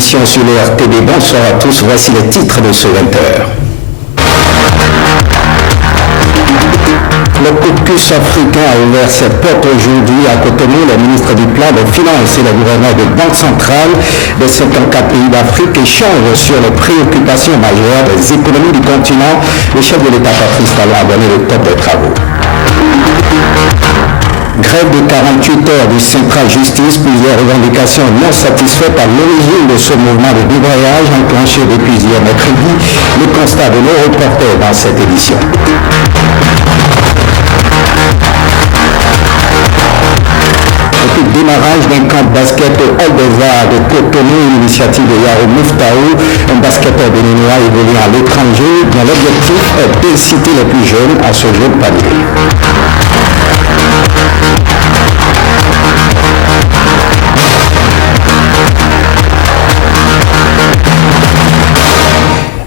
édition sur les RTB. Bonsoir à tous, voici les titres de ce 20h. Le caucus africain a ouvert ses portes aujourd'hui à Cotonou. Le ministre du Plan de Finances et le gouverneur de Banque centrale des 54 pays d'Afrique échangent sur les préoccupations majeures des économies du continent. Le chef de l'État Patrice Talon a donné le top des travaux. Grève de 48 heures du Central Justice, plusieurs revendications non satisfaites à l'origine de ce mouvement de débrayage enclenché depuis hier mercredi. Le constat de nos reporters dans cette édition. Démarrage d'un camp de basket au Hall des Arts de Cotonou, une initiative de Yaro Mouftaou, un basketteur béninois évoluant à l'étranger, dont l'objectif est d'inciter les plus jeunes à ce jeu de panier.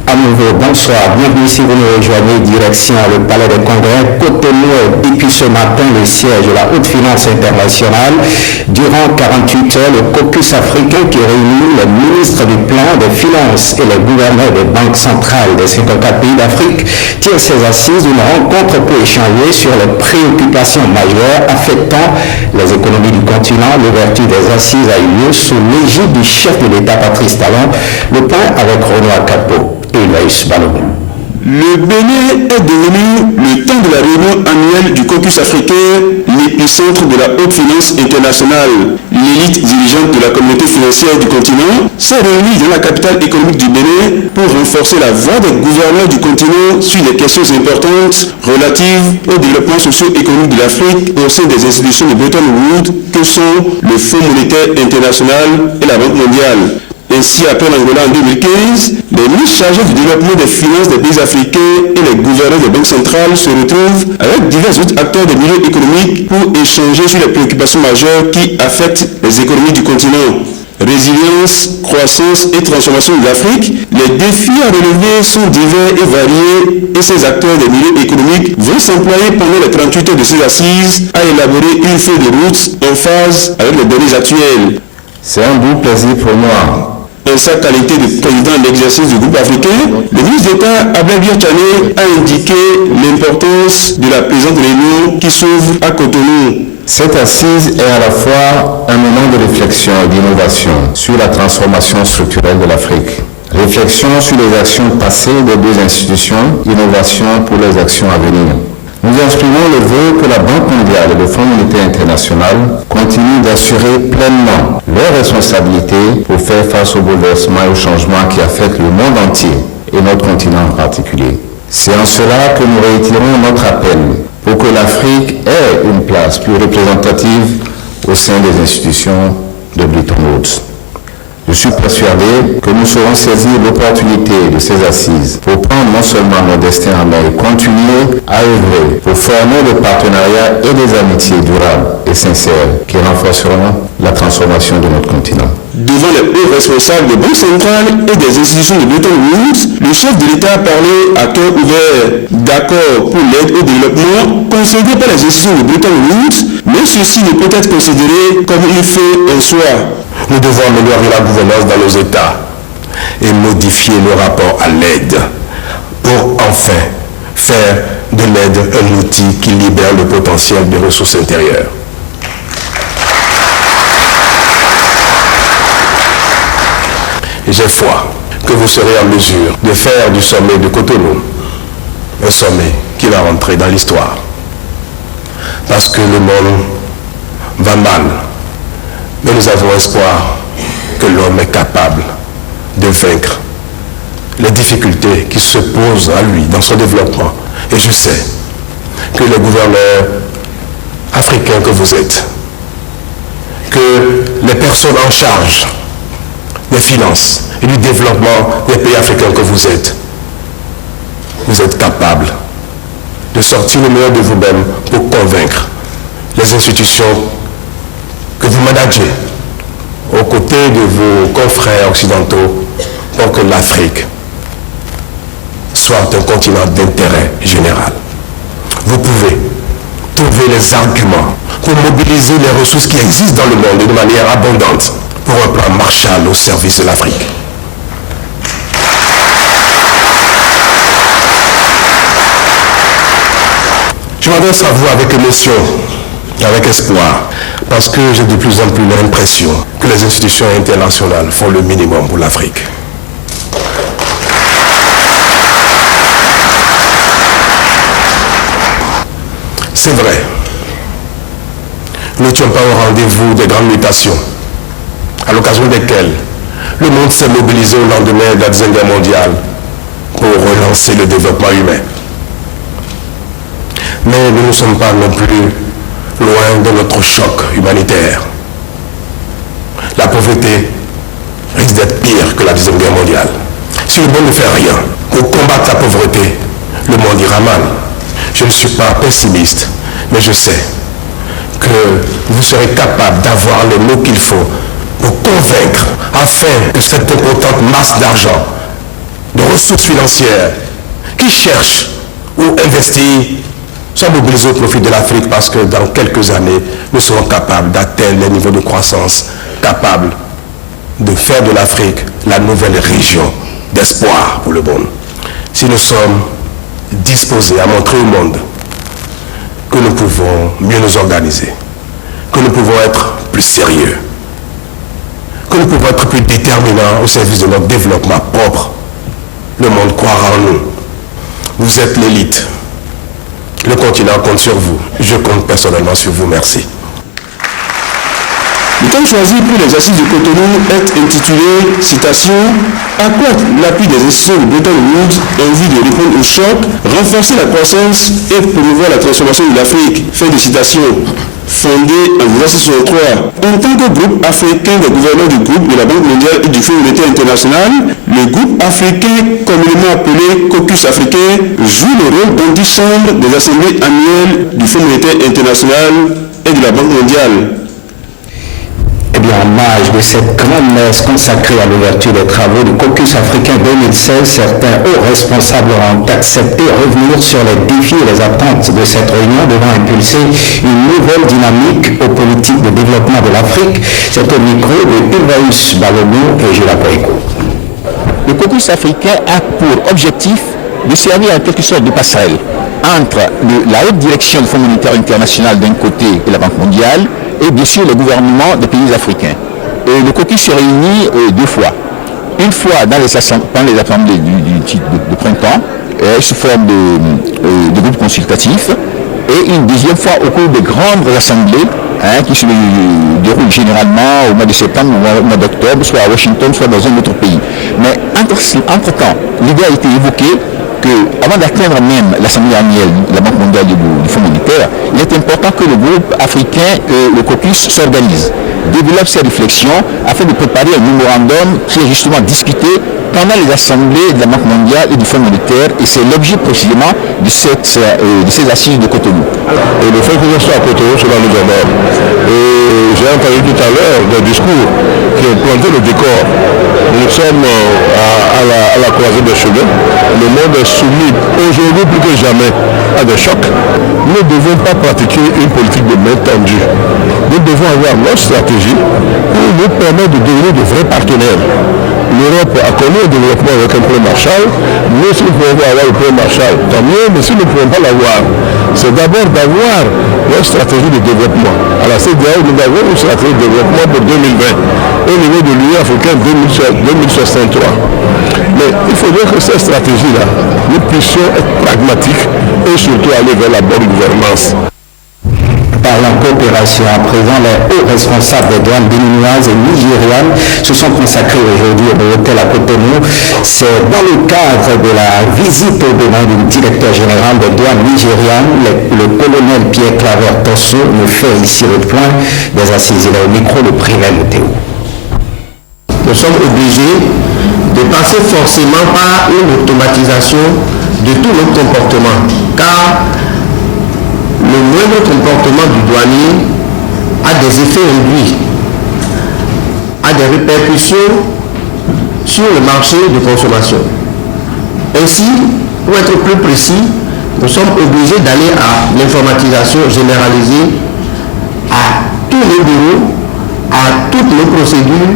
À nouveau, bonsoir, bienvenue si vous nous rejoignez, direction le Palais des Congrès, Cotonou, depuis ce matin le siège de la haute finance internationale. Durant 48 heures, le caucus africain qui réunit le ministre du Plan des Finances et le gouverneur des banques centrales des 54 pays d'Afrique tient ses assises d'une rencontre pour échanger sur les préoccupations majeures affectant les économies du continent. L'ouverture des assises a eu lieu sous l'égide du chef de l'État Patrice Talon. Le point avec Renoir Capo. Le Bénin est devenu, le temps de la réunion annuelle du caucus africain, l'épicentre de la haute finance internationale. L'élite dirigeante de la communauté financière du continent s'est réunie dans la capitale économique du Bénin pour renforcer la voix des gouverneurs du continent sur des questions importantes relatives au développement socio-économique de l'Afrique au sein des institutions de Bretton Woods que sont le Fonds monétaire international et la Banque mondiale. Ainsi, après l'Angola en 2015, les ministres chargés du développement des finances des pays africains et les gouverneurs des banques centrales se retrouvent avec divers autres acteurs des milieux économiques pour échanger sur les préoccupations majeures qui affectent les économies du continent. Résilience, croissance et transformation de l'Afrique, les défis à relever sont divers et variés et ces acteurs des milieux économiques vont s'employer pendant les 38 heures de ces assises à élaborer une feuille de route en phase avec les données actuelles. C'est un doux plaisir pour moi. En sa qualité de président de l'exercice du groupe africain, le ministre d'État Abel Biachane a indiqué l'importance de la présente réunion qui s'ouvre à Cotonou. Cette assise est à la fois un moment de réflexion et d'innovation sur la transformation structurelle de l'Afrique. Réflexion sur les actions passées des deux institutions, innovation pour les actions à venir. Nous exprimons le vœu que la Banque mondiale et le Fonds monétaire international continuent d'assurer pleinement leurs responsabilités pour faire face aux bouleversements et aux changements qui affectent le monde entier et notre continent en particulier. C'est en cela que nous réitérons notre appel pour que l'Afrique ait une place plus représentative au sein des institutions de Bretton Woods. Je suis persuadé que nous saurons saisir l'opportunité de ces assises pour prendre non seulement nos destins en main et continuer à œuvrer pour former des partenariats et des amitiés durables et sincères qui renforceront la transformation de notre continent. Devant les hauts responsables des banques centrales et des institutions de Bretton Woods, le chef de l'État a parlé à cœur ouvert d'accord pour l'aide au développement concédée par les institutions de Bretton Woods, mais ceci ne peut être considéré comme une fin en soi. Nous devons améliorer la gouvernance dans nos États et modifier le rapport à l'aide pour enfin faire de l'aide un outil qui libère le potentiel des ressources intérieures. J'ai foi que vous serez en mesure de faire du sommet de Cotonou un sommet qui va rentrer dans l'histoire. Parce que le monde va mal. Mais nous avons espoir que l'homme est capable de vaincre les difficultés qui se posent à lui dans son développement. Et je sais que les gouverneurs africains que vous êtes, que les personnes en charge des finances et du développement des pays africains que vous êtes capables de sortir le meilleur de vous-même pour convaincre les institutions que vous managez aux côtés de vos confrères occidentaux pour que l'Afrique soit un continent d'intérêt général. Vous pouvez trouver les arguments pour mobiliser les ressources qui existent dans le monde de manière abondante pour un plan Marshall au service de l'Afrique. Je m'adresse à vous avec émotion, avec espoir, parce que j'ai de plus en plus l'impression que les institutions internationales font le minimum pour l'Afrique. C'est vrai, nous n'étions pas au rendez-vous des grandes mutations, à l'occasion desquelles le monde s'est mobilisé au lendemain de la Deuxième Guerre mondiale pour relancer le développement humain. Mais nous ne sommes pas non plus loin de notre choc humanitaire. La pauvreté risque d'être pire que la Deuxième Guerre mondiale. Si le monde ne fait rien pour combattre la pauvreté, le monde ira mal. Je ne suis pas pessimiste, mais je sais que vous serez capable d'avoir les mots qu'il faut pour convaincre, afin que cette importante masse d'argent, de ressources financières, qui cherchent ou investir, soit mobilisés au profit de l'Afrique, parce que dans quelques années, nous serons capables d'atteindre les niveaux de croissance, capables de faire de l'Afrique la nouvelle région d'espoir pour le monde. Si nous sommes disposés à montrer au monde que nous pouvons mieux nous organiser, que nous pouvons être plus sérieux, que nous pouvons être plus déterminants au service de notre développement propre, le monde croira en nous. Vous êtes l'élite. Le continent compte sur vous. Je compte personnellement sur vous. Merci. Le thème choisi pour l'exercice de Cotonou est intitulé, citation, « Accroître l'appui des institutions de Bretton Woods en vue de répondre au choc, renforcer la croissance et promouvoir la transformation de l'Afrique ». Fin de citation. Fondé en 1963 en tant que groupe africain des gouverneurs du groupe de la Banque mondiale et du Fonds monétaire international, le groupe africain, communément appelé Caucus africain, joue le rôle d'antichambre des assemblées annuelles du Fonds monétaire international et de la Banque mondiale. Eh bien, en marge de cette grande messe consacrée à l'ouverture des travaux du Caucus africain 2016, certains hauts responsables ont accepté revenir sur les défis et les attentes de cette réunion devant impulser une nouvelle dynamique aux politiques de développement de l'Afrique. C'est au micro de Ulvaeus Balomo et Gilles Apoico. Le Caucus africain a pour objectif de servir en quelque sorte de passerelle entre la haute direction du Fonds monétaire international d'un côté et la Banque mondiale, et bien sûr le gouvernement des pays africains. Et le caucus se réunit deux fois. Une fois dans les assemblées de printemps, sous forme de groupes consultatifs, et une deuxième fois au cours des grandes assemblées qui se déroulent généralement au mois de septembre ou au mois d'octobre, soit à Washington, soit dans un autre pays. Mais entre-temps, l'idée a été évoquée qu'avant d'atteindre même l'Assemblée annuelle de la Banque mondiale du Fonds monétaire, il est important que le groupe africain, le caucus, s'organise, développe ses réflexions afin de préparer un mémorandum qui est justement discuté pendant les assemblées de la Banque mondiale et du Fonds monétaire, et c'est l'objet précisément de ces assises de Cotonou. Et le fait que je sois à Cotonou, cela nous honore. Et j'ai entendu tout à l'heure des discours qui ont planté le décor. Nous sommes à la croisée des chemins. Le monde est soumis aujourd'hui plus que jamais à des chocs. Nous ne devons pas pratiquer une politique de main tendue. Nous devons avoir notre stratégie pour nous permettre de devenir de vrais partenaires. L'Europe a connu un développement avec un plan Marshall. Nous, si nous pouvons avoir le plan Marshall, tant mieux, mais si nous ne pouvons pas l'avoir, c'est d'abord d'avoir une stratégie de développement. À la CEDEAO, nous avons une stratégie de développement pour 2020 au niveau de l'Union africaine 2063. Mais il faudrait que cette stratégie-là, nous puissions être pragmatiques et surtout aller vers la bonne gouvernance. Parlant coopération, à présent, les hauts responsables des douanes béninoises et nigérianes se sont consacrés aujourd'hui au hôtel à Cotonou. C'est dans le cadre de la visite au Bénin du directeur général des douanes nigérianes, le colonel Pierre Claver Tosso, me fait ici le point des assises. Il est au micro le privé Théo. Nous sommes obligés de passer forcément par une automatisation de tout notre comportement, car le moindre comportement du douanier a des effets induits, a des répercussions sur le marché de consommation. Ainsi, pour être plus précis, nous sommes obligés d'aller à l'informatisation généralisée à tous les bureaux, à toutes nos procédures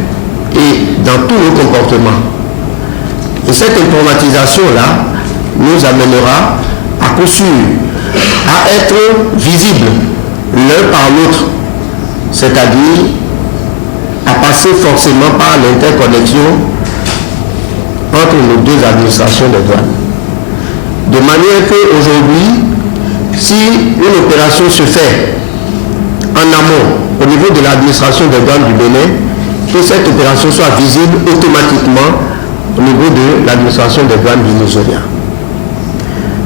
et dans tous nos comportements. Et cette informatisation-là nous amènera à coup sûr à être visibles l'un par l'autre, c'est-à-dire à passer forcément par l'interconnexion entre nos deux administrations de douane. De manière qu'aujourd'hui, si une opération se fait en amont au niveau de l'administration de douane du Bénin, que cette opération soit visible automatiquement au niveau de l'administration de douane du Nigeria.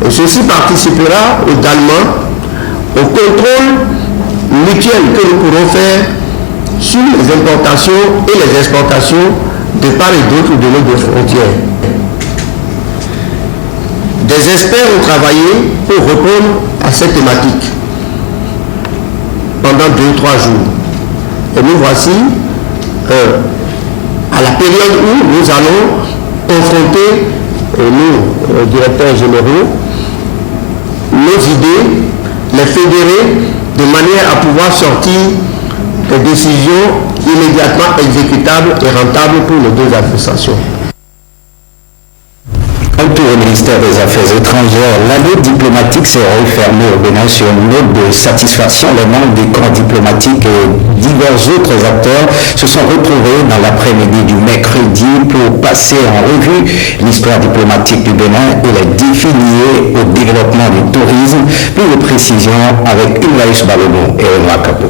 Et ceci participera également au contrôle mutuel que nous pourront faire sur les importations et les exportations de part et d'autre de nos deux frontières. Des experts ont travaillé pour répondre à cette thématique pendant 2 ou 3 jours. Et nous voici à la période où nous allons confronter, nous, directeurs généraux, nos idées, les fédérer de manière à pouvoir sortir des décisions immédiatement exécutables et rentables pour nos deux administrations. Autour au ministère des Affaires étrangères, l'année diplomatique s'est refermée au Bénin sur une note de satisfaction. Les membres des corps diplomatiques et divers autres acteurs se sont retrouvés dans l'après-midi du mercredi pour passer en revue l'histoire diplomatique du Bénin et les défis liés au développement du tourisme. Plus de précisions avec Ulvaïs Balomo et Omar Kapo.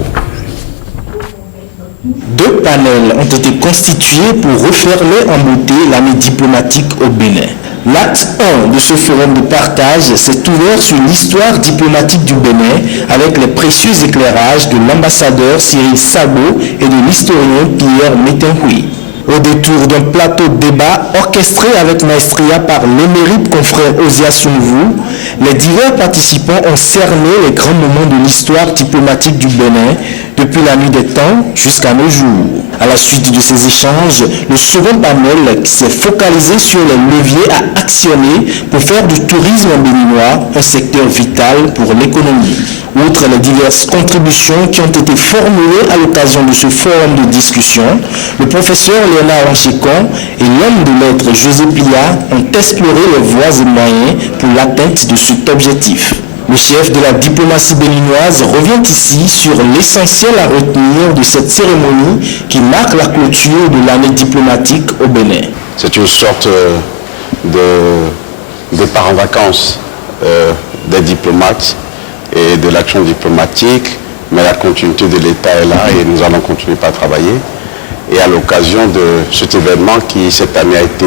2 panels ont été constitués pour refermer en beauté l'année diplomatique au Bénin. L'acte 1 de ce forum de partage s'est ouvert sur l'histoire diplomatique du Bénin avec les précieux éclairages de l'ambassadeur Cyril Sabo et de l'historien Pierre Metenhui. Au détour d'un plateau de débat orchestré avec maestria par l'émérite confrère Osias Sounvou, les divers participants ont cerné les grands moments de l'histoire diplomatique du Bénin depuis la nuit des temps jusqu'à nos jours. À la suite de ces échanges, le second panel s'est focalisé sur les leviers à actionner pour faire du tourisme béninois un secteur vital pour l'économie. Outre les diverses contributions qui ont été formulées à l'occasion de ce forum de discussion, le professeur Léonard Anchekon et l'homme de lettres José Pilla ont exploré les voies et moyens pour l'atteinte de cet objectif. Le chef de la diplomatie béninoise revient ici sur l'essentiel à retenir de cette cérémonie qui marque la clôture de l'année diplomatique au Bénin. C'est une sorte de départ en vacances des diplomates et de l'action diplomatique, mais la continuité de l'État est là et nous allons continuer à travailler. Et à l'occasion de cet événement qui cette année a été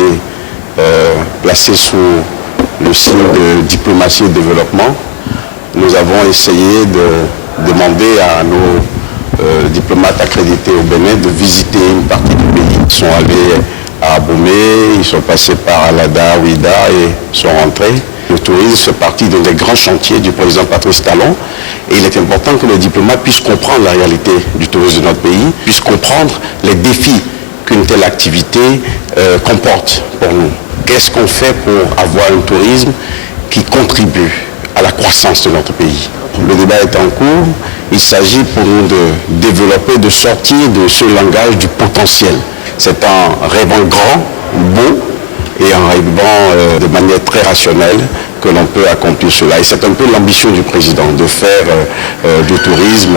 placé sous le signe de diplomatie et développement, nous avons essayé de demander à nos diplomates accrédités au Bénin de visiter une partie du pays. Ils sont allés à Abomey, ils sont passés par Alada, Ouida et sont rentrés. Le tourisme fait partie d'un des grands chantiers du président Patrice Talon et il est important que les diplomates puissent comprendre la réalité du tourisme de notre pays, puissent comprendre les défis qu'une telle activité comporte pour nous. Qu'est-ce qu'on fait pour avoir un tourisme qui contribue à la croissance de notre pays? Le débat est en cours. Il s'agit pour nous de développer, de sortir de ce langage du potentiel. C'est en rêvant grand, beau, et en rêvant de manière très rationnelle que l'on peut accomplir cela. Et c'est un peu l'ambition du président, de faire du tourisme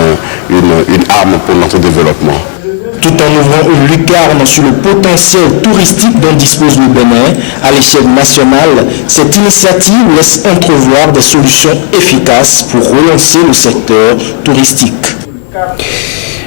une arme pour notre développement. Tout en ouvrant une lucarne sur le potentiel touristique dont dispose le Bénin à l'échelle nationale, cette initiative laisse entrevoir des solutions efficaces pour relancer le secteur touristique.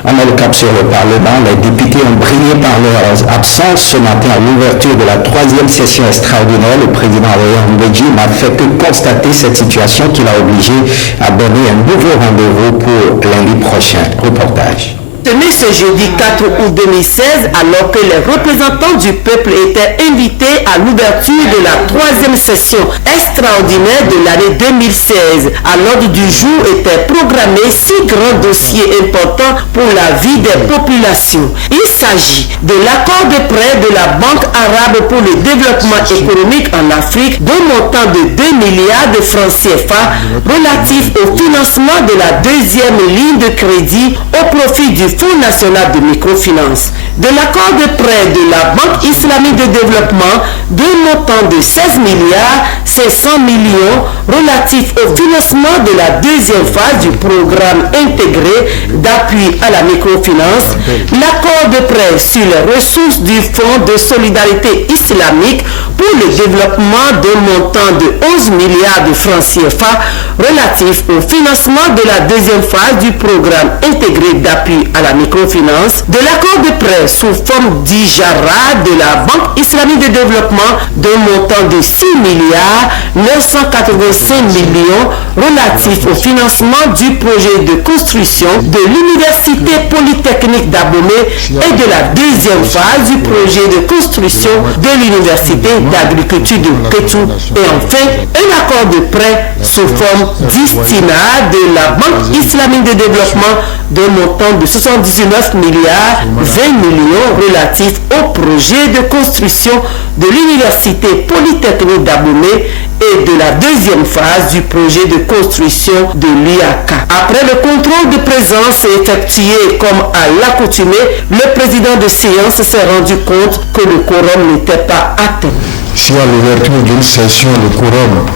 On met le cap sur le Parlement. Les députés ont brillé par leur absence ce matin à l'ouverture de la 3e session extraordinaire. Le président Léon Mbedji n'a fait que constater cette situation qui l'a obligé à donner un nouveau rendez-vous pour lundi prochain. Reportage. Tenu ce jeudi 4 août 2016, alors que les représentants du peuple étaient invités à l'ouverture de la 3e session extraordinaire de l'année 2016. À l'ordre du jour étaient programmés 6 grands dossiers importants pour la vie des populations. Il s'agit de l'accord de prêt de la Banque arabe pour le développement économique en Afrique d'un montant de 2 milliards de francs CFA relatif au financement de la 2e ligne de crédit au profit du Fonds national de microfinance, de l'accord de prêt de la Banque islamique de développement d'un montant de 16 milliards 500 millions relatif au financement de la deuxième phase du programme intégré d'appui à la microfinance, l'accord de prêt sur les ressources du Fonds de solidarité islamique pour le développement d'un montant de 11 milliards de francs CFA relatif au financement de la deuxième phase du programme intégré d'appui à la microfinance, de l'accord de prêt sous forme d'Ijara de la Banque islamique de développement d'un montant de 6 milliards 985 millions relatif au financement du projet de construction de l'Université Polytechnique d'Abomey et de la deuxième phase du projet de construction de l'Université d'Agriculture de Kétou. Et enfin, un accord de prêt sous forme d'Istina de la Banque islamique de développement d'un montant de 79 milliards 20 millions relatif au projet de construction de l'Université Polytechnique d'Abomey et de la deuxième phase du projet de construction de l'IACA. Après le contrôle de présence effectué comme à l'accoutumée, le président de séance s'est rendu compte que le quorum n'était pas atteint. Si à l'ouverture d'une session, le quorum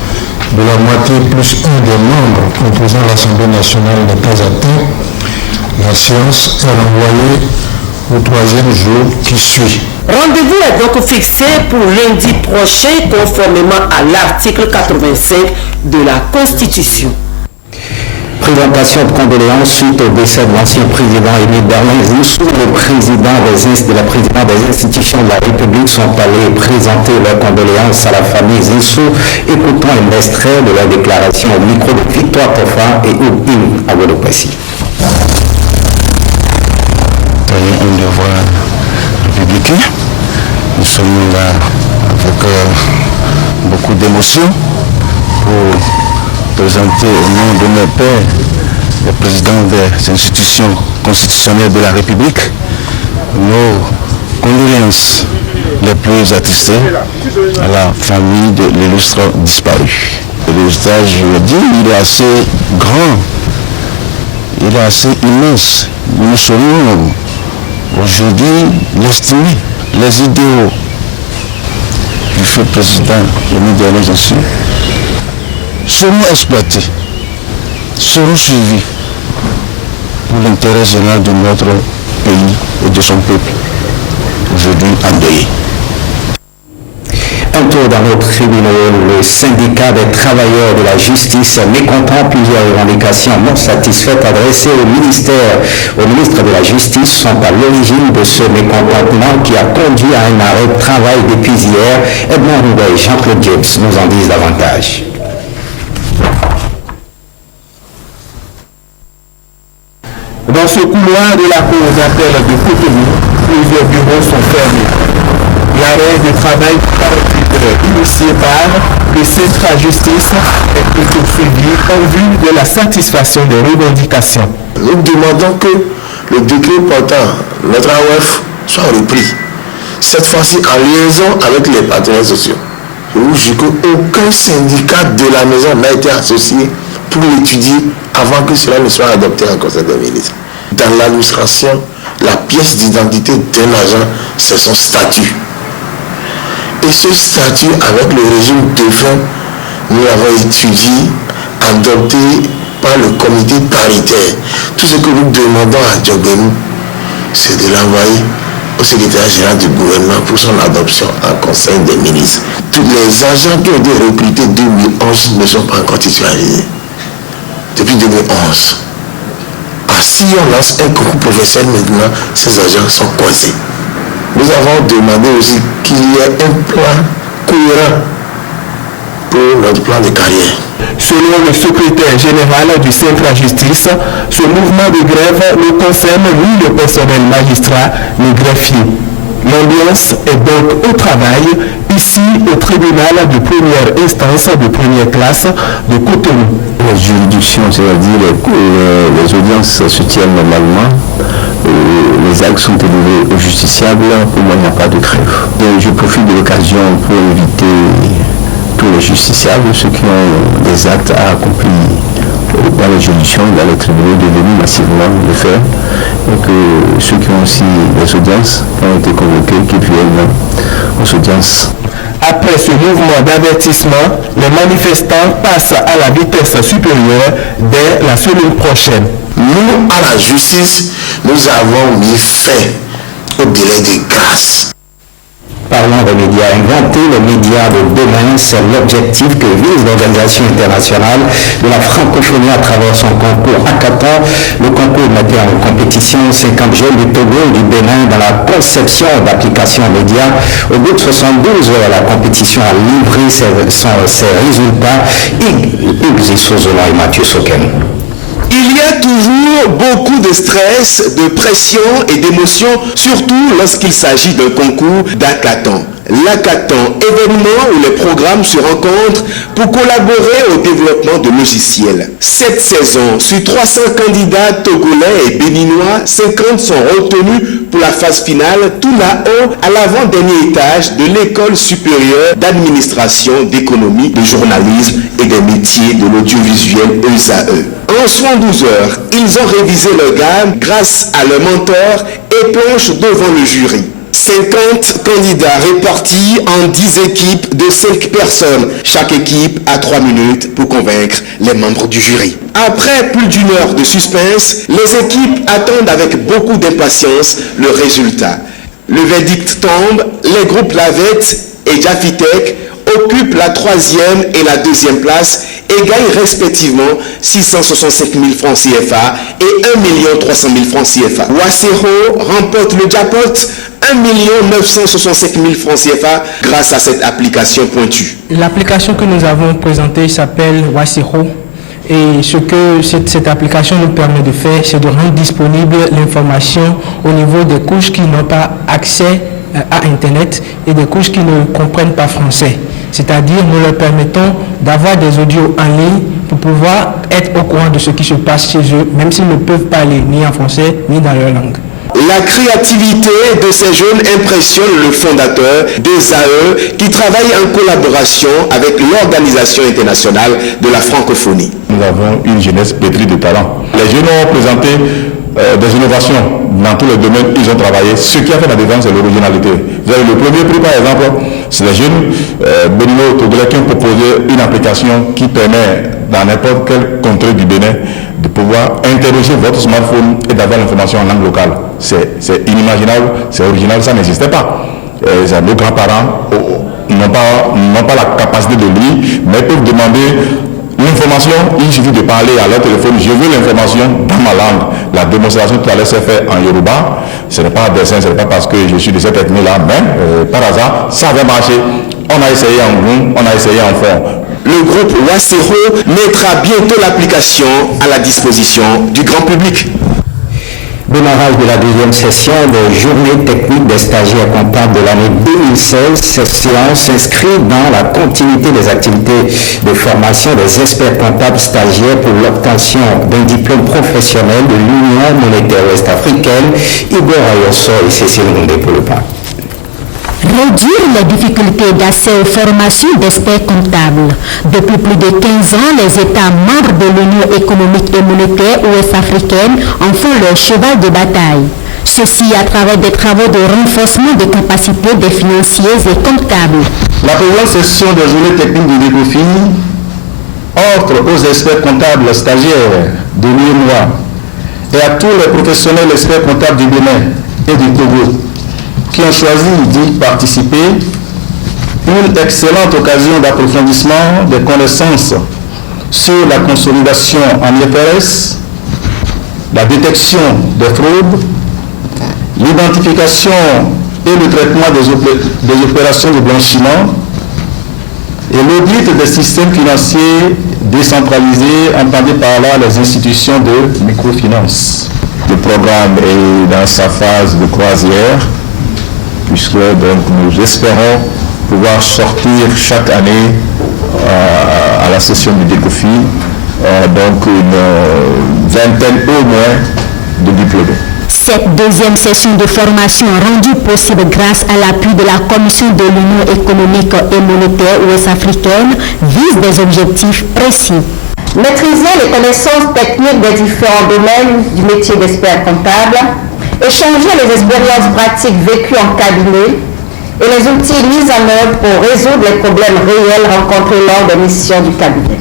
de la moitié plus un des membres composant l'Assemblée nationale n'est pas atteint, la séance est renvoyée au troisième jour qui suit. Rendez-vous est donc fixé pour lundi prochain conformément à l'article 85 de la Constitution. Présentation de condoléances suite au décès de l'ancien président Émile Bernard Zissou. Le président des institutions de la République sont allés présenter leurs condoléances à la famille Zissou. Écoutons un extrait de leur déclaration au micro de Victoire Tofa et Oubim Agodopassi. Un devoir républicain. Nous sommes là avec beaucoup d'émotion pour présenter au nom de nos pères, le président des institutions constitutionnelles de la République, nos condoléances les plus attristées à la famille de l'illustre disparu. L'héritage, je le dis, il est assez grand, il est assez immense. Nous saurions aujourd'hui l'estimer. Les idéaux du feu président Émile Bernard Zissou seront exploités, seront suivis pour l'intérêt général de notre pays et de son peuple, aujourd'hui endeuillé. Un tour dans nos tribunaux, le syndicat des travailleurs de la justice mécontent plusieurs revendications non satisfaites adressées au ministre de la Justice sont à l'origine de ce mécontentement qui a conduit à un arrêt de travail depuis hier. Edmond Roubaix et Jean-Claude James nous en disent davantage. Dans ce couloir de la cour d'appel de Cotonou, plusieurs bureaux sont fermés. L'arrêt de travail initié par le Centre Justice est plutôt suivi en vue de la satisfaction des revendications. Nous demandons que le décret portant notre AOF soit repris. Cette fois-ci en liaison avec les partenaires sociaux. Je vous jure qu'aucun syndicat de la maison n'a été associé pour l'étudier avant que cela ne soit adopté en Conseil des ministres. Dans l'administration, la pièce d'identité d'un agent, c'est son statut. Et ce statut, avec le régime défunt, nous l'avons étudié, adopté par le comité paritaire. Tout ce que nous demandons à Djogbenou, c'est de l'envoyer au secrétaire général du gouvernement pour son adoption en Conseil des ministres. Tous les agents qui ont été recrutés depuis 2011 ne sont pas encore titularisés. Depuis 2011. Si on lance un concours professionnel maintenant, ces agents sont coincés. Nous avons demandé aussi qu'il y ait un plan cohérent pour notre plan de carrière. Selon le secrétaire général du Centre Justice, ce mouvement de grève ne concerne ni le personnel magistrat ni greffier. L'ambiance est donc au travail, ici au tribunal de première instance de première classe de Cotonou. La juridiction, c'est-à-dire les audiences se tiennent normalement, les actes sont élevés aux justiciables, pour moi il n'y a pas de grève. Et je profite de l'occasion pour inviter tous les justiciables, ceux qui ont des actes à accomplir dans les juridictions, dans les tribunaux, de venir massivement le faire, et que ceux qui ont aussi des audiences, qui ont été convoqués, qui viennent aux audiences. Après ce mouvement d'avertissement, les manifestants passent à la vitesse supérieure dès la semaine prochaine. Nous, à la justice, nous avons mis fin au délai de grâce. Parlons des médias inventés, les médias de demain, c'est l'objectif que vise l'Organisation internationale de la francophonie à travers son concours Hackathon. Le concours mettait en compétition 50 jeunes du Togo et du Bénin dans la conception d'applications médias. Au bout de 72 heures, la compétition a livré ses résultats. Hugues Issozola et Mathieu Soken. Il y a toujours beaucoup de stress, de pression et d'émotion, surtout lorsqu'il s'agit d'un concours d'hackathon. L'hackathon, événement où les programmes se rencontrent pour collaborer au développement de logiciels. Cette saison, sur 300 candidats togolais et béninois, 50 sont retenus pour la phase finale, tout là-haut, à l'avant-dernier étage de l'École supérieure d'administration, d'économie, de journalisme et des métiers de l'audiovisuel ESAE. En 72 heures, ils ont révisé leur gamme grâce à leur mentor et planchent devant le jury. 50 candidats répartis en 10 équipes de 5 personnes. Chaque équipe a 3 minutes pour convaincre les membres du jury. Après plus d'une heure de suspense, les équipes attendent avec beaucoup d'impatience le résultat. Le verdict tombe, les groupes Lavette et Jafitech occupent la 3e et la 2e place et gagnent respectivement 665 000 francs CFA et 1 300 000 francs CFA. Wasero remporte le jackpot, 1 965 000 francs CFA grâce à cette application pointue. L'application que nous avons présentée s'appelle Wasero. Et ce que cette application nous permet de faire, c'est de rendre disponible l'information au niveau des couches qui n'ont pas accès à Internet et des couches qui ne comprennent pas français. C'est-à-dire, nous leur permettons d'avoir des audios en ligne pour pouvoir être au courant de ce qui se passe chez eux, même s'ils ne peuvent parler ni en français ni dans leur langue. La créativité de ces jeunes impressionne le fondateur des AE qui travaille en collaboration avec l'Organisation internationale de la francophonie. Nous avons une jeunesse pétrie de talent. Les jeunes ont présenté des innovations dans tous les domaines, ils ont travaillé. Ce qui a fait la différence, c'est l'originalité. Vous avez le premier prix, par exemple, c'est les jeunes béninois togolais qui ont proposé une application qui permet, dans n'importe quelle contrée du Bénin, de pouvoir interroger votre smartphone et d'avoir l'information en langue locale. C'est inimaginable, c'est original, ça n'existait pas. Nos grands-parents n'ont pas la capacité de lire, mais ils peuvent demander l'information, il suffit de parler à leur téléphone, je veux l'information dans ma langue. La démonstration tout à l'heure s'est faite en Yoruba, ce n'est pas un dessin, ce n'est pas parce que je suis de cette ethnie-là, mais par hasard, ça avait marché. On a essayé en Goum, on a essayé en fond. Le groupe Wasero mettra bientôt l'application à la disposition du grand public. Démarrage de la 2e session des journées techniques des stagiaires comptables de l'année 2016. Cette séance s'inscrit dans la continuité des activités de formation des experts comptables stagiaires pour l'obtention d'un diplôme professionnel de l'Union monétaire ouest-africaine. Igor Ayosso et Cécile Rondé pour le pas. Réduire les difficultés d'accès aux formations d'experts comptables. Depuis plus de 15 ans, les États membres de l'Union économique et monétaire ouest-africaine en font leur cheval de bataille. Ceci à travers des travaux de renforcement des capacités des financiers et comptables. La présente session des journées techniques du DECOFI offre aux experts comptables stagiaires de l'UEMOA et à tous les professionnels experts comptables du Bénin et du Togo qui ont choisi d'y participer, une excellente occasion d'approfondissement des connaissances sur la consolidation en IFRS, la détection des fraudes, l'identification et le traitement des opérations de blanchiment et l'audit des systèmes financiers décentralisés, entendez par là les institutions de microfinance. Le programme est dans sa phase de croisière, puisque donc, nous espérons pouvoir sortir chaque année à la session du DECOFI donc une vingtaine au moins de diplômés. Cette deuxième session de formation rendue possible grâce à l'appui de la Commission de l'Union économique et monétaire ouest-africaine vise des objectifs précis. maîtriser les connaissances techniques des différents domaines du métier d'expert comptable, échanger les expériences pratiques vécues en cabinet et les outils mis en œuvre pour résoudre les problèmes réels rencontrés lors des missions du cabinet.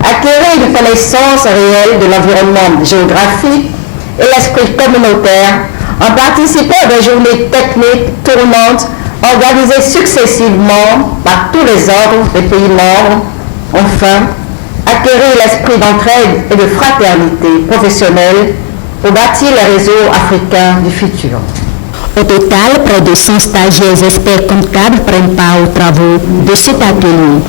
Acquérir une connaissance réelle de l'environnement géographique et l'esprit communautaire en participant à des journées techniques tournantes organisées successivement par tous les ordres des pays membres. Enfin, acquérir l'esprit d'entraide et de fraternité professionnelle pour bâtir les réseaux africains du futur. Au total, près de 100 stagiaires experts comptables prennent part aux travaux de cet atelier.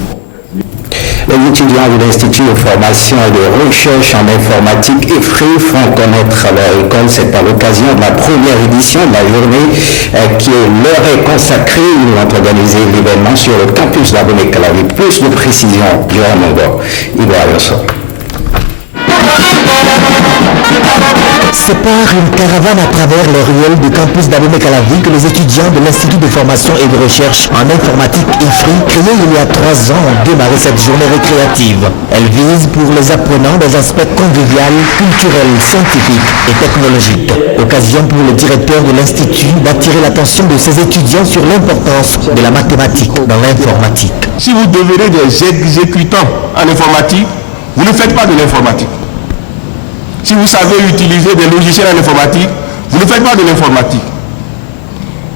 Les étudiants de l'Institut de formation et de recherche en informatique EFRI font connaître leur école. C'est à l'occasion de la première édition de la journée qui leur est consacrée. Ils ont organisé l'événement sur le campus d'Abomey-Calavi. Plus de précisions durant mon bord. C'est par une caravane à travers les ruelles du campus d'Abomey-Calavi que les étudiants de l'Institut de formation et de recherche en informatique EFRI, créé il y a 3 ans, ont démarré cette journée récréative. Elle vise pour les apprenants des aspects conviviaux, culturels, scientifiques et technologiques. Occasion pour le directeur de l'Institut d'attirer l'attention de ses étudiants sur l'importance de la mathématique dans l'informatique. Si vous devenez des exécutants en informatique, vous ne faites pas de l'informatique. Si vous savez utiliser des logiciels en informatique, vous ne faites pas de l'informatique.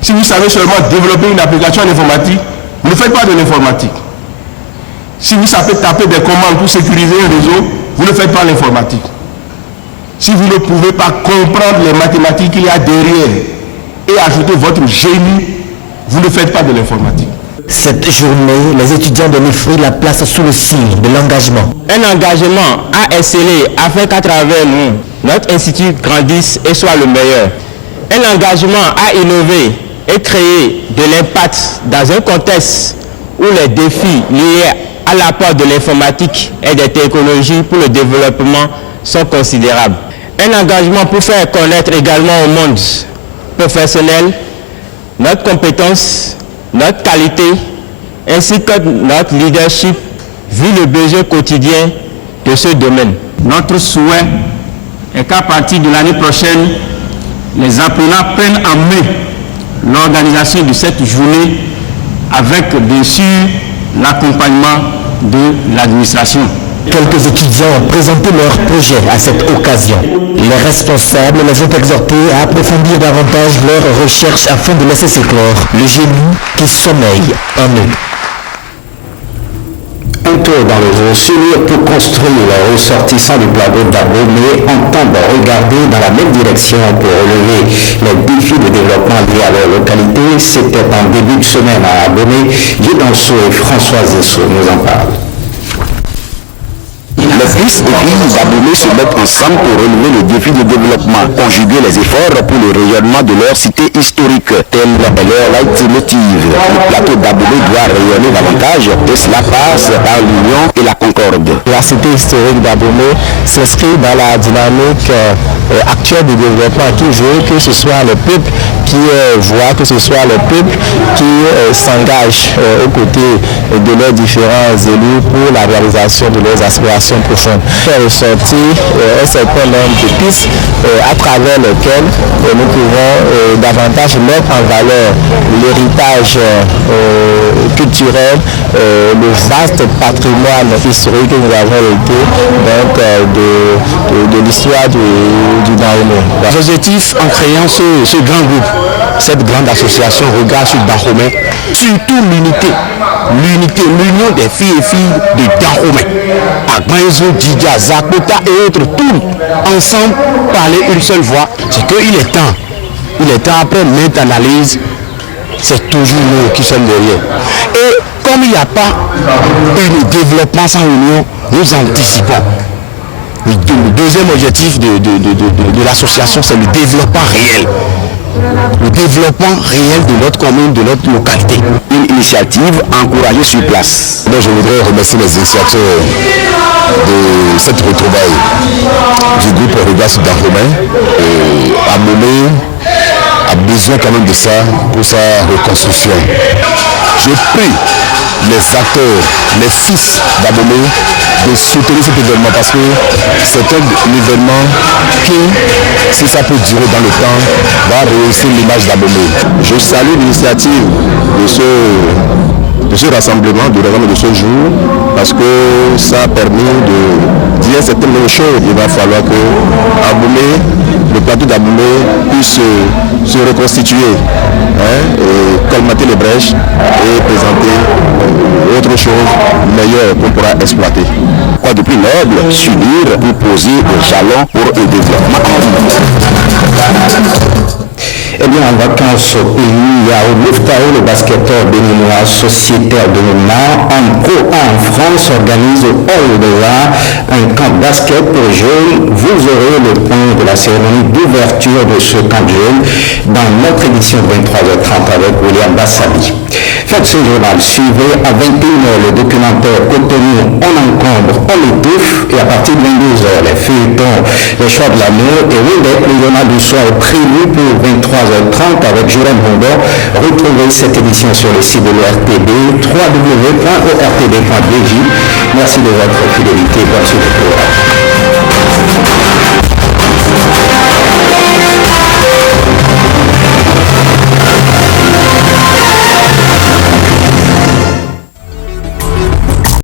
Si vous savez seulement développer une application en informatique, vous ne faites pas de l'informatique. Si vous savez taper des commandes pour sécuriser un réseau, vous ne faites pas l'informatique. Si vous ne pouvez pas comprendre les mathématiques qu'il y a derrière et ajouter votre génie, vous ne faites pas de l'informatique. Cette journée, les étudiants de l'EFRI la placent sous le signe de l'engagement. Un engagement à exceller afin qu'à travers nous, notre institut grandisse et soit le meilleur. Un engagement à innover et créer de l'impact dans un contexte où les défis liés à l'apport de l'informatique et des technologies pour le développement sont considérables. Un engagement pour faire connaître également au monde professionnel notre compétence, notre qualité, ainsi que notre leadership, vu le besoin quotidien de ce domaine. Notre souhait est qu'à partir de l'année prochaine, les apprenants prennent en main l'organisation de cette journée avec, bien sûr, l'accompagnement de l'administration. Quelques étudiants ont présenté leur projet à cette occasion. Les responsables les ont exhortés à approfondir davantage leurs recherches afin de laisser s'éclore le génie qui sommeille en eux. Un tour dans les eaux sûres pour construire les ressortissants du plateau d'Abomey entendent regarder dans la même direction pour relever les défis de développement liés à leur localité. C'était en début de semaine à Abomey. Guidonceau et François Zessou nous en parlent. Les fils et filles d'Abomey se mettent ensemble pour relever le défi de développement, conjuguer les efforts pour le rayonnement de leur cité historique, telle est leur leitmotiv. Le plateau d'Abomey doit rayonner davantage et cela passe par l'union et la concorde. La cité historique d'Abomey s'inscrit dans la dynamique actuelle du développement toujours, que ce soit le peuple qui voit, que ce soit le peuple qui s'engage aux côtés de leurs différents élus pour la réalisation de leurs aspirations profondes. Faire ressortir un certain nombre de pistes à travers lesquelles nous pouvons davantage mettre en valeur l'héritage culturel, le vaste patrimoine historique que nous avons hérité de l'histoire du Dahomey. L'objectif en créant ce grand groupe, cette grande association Regard sur Dahomey, surtout l'union des filles et filles de Dahomey, Agbanzo, Didja, Zakota et autres, tous ensemble parler une seule voix. C'est qu'il est temps après maintes analyses, c'est toujours nous qui sommes derrière. Et comme il n'y a pas un développement sans union, nous anticipons. Le deuxième objectif de l'association, c'est le développement réel. Le développement réel de notre commune, de notre localité. Une initiative encouragée sur place. Donc, je voudrais remercier les initiateurs de cette retrouvaille du groupe Regard sur Dahomey. Abomey a besoin quand même de ça pour sa reconstruction. Je prie les acteurs, les fils d'Abomey de soutenir cet événement parce que c'est un événement qui, si ça peut durer dans le temps, va rehausser l'image d'Abomey. Je salue l'initiative de ce rassemblement, de l'événement de ce jour, parce que ça a permis de dire certaines choses. Il va falloir que Abomey, le plateau d'Abomey puisse se reconstituer, et colmater les brèches et présenter autre chose meilleure qu'on pourra exploiter. Quoi de plus noble, s'unir pour poser des jalons pour un développement en ligne. Eh bien, en vacances au pays, il y a au Mouftaou, le basketteur béninois sociétaire de Noma, en Pro A en France, organise au Hall de l'Art un camp basket pour jeunes. Vous aurez le point de la cérémonie d'ouverture de ce camp de jeunes dans notre édition de 23h30 avec William Bassabi. Faites ce journal, suivez à 21h le documentaire Cotonou, on encombre, on étouffe, et à partir de 22h, les feuilletons, les choix de l'amour, et Windeck, le journal du soir est prévu pour 23h30 avec Jérôme Rondon. Retrouvez cette édition sur le site de l'ORTB, www.ortb.bj. Merci de votre fidélité. Bonne suite au programme.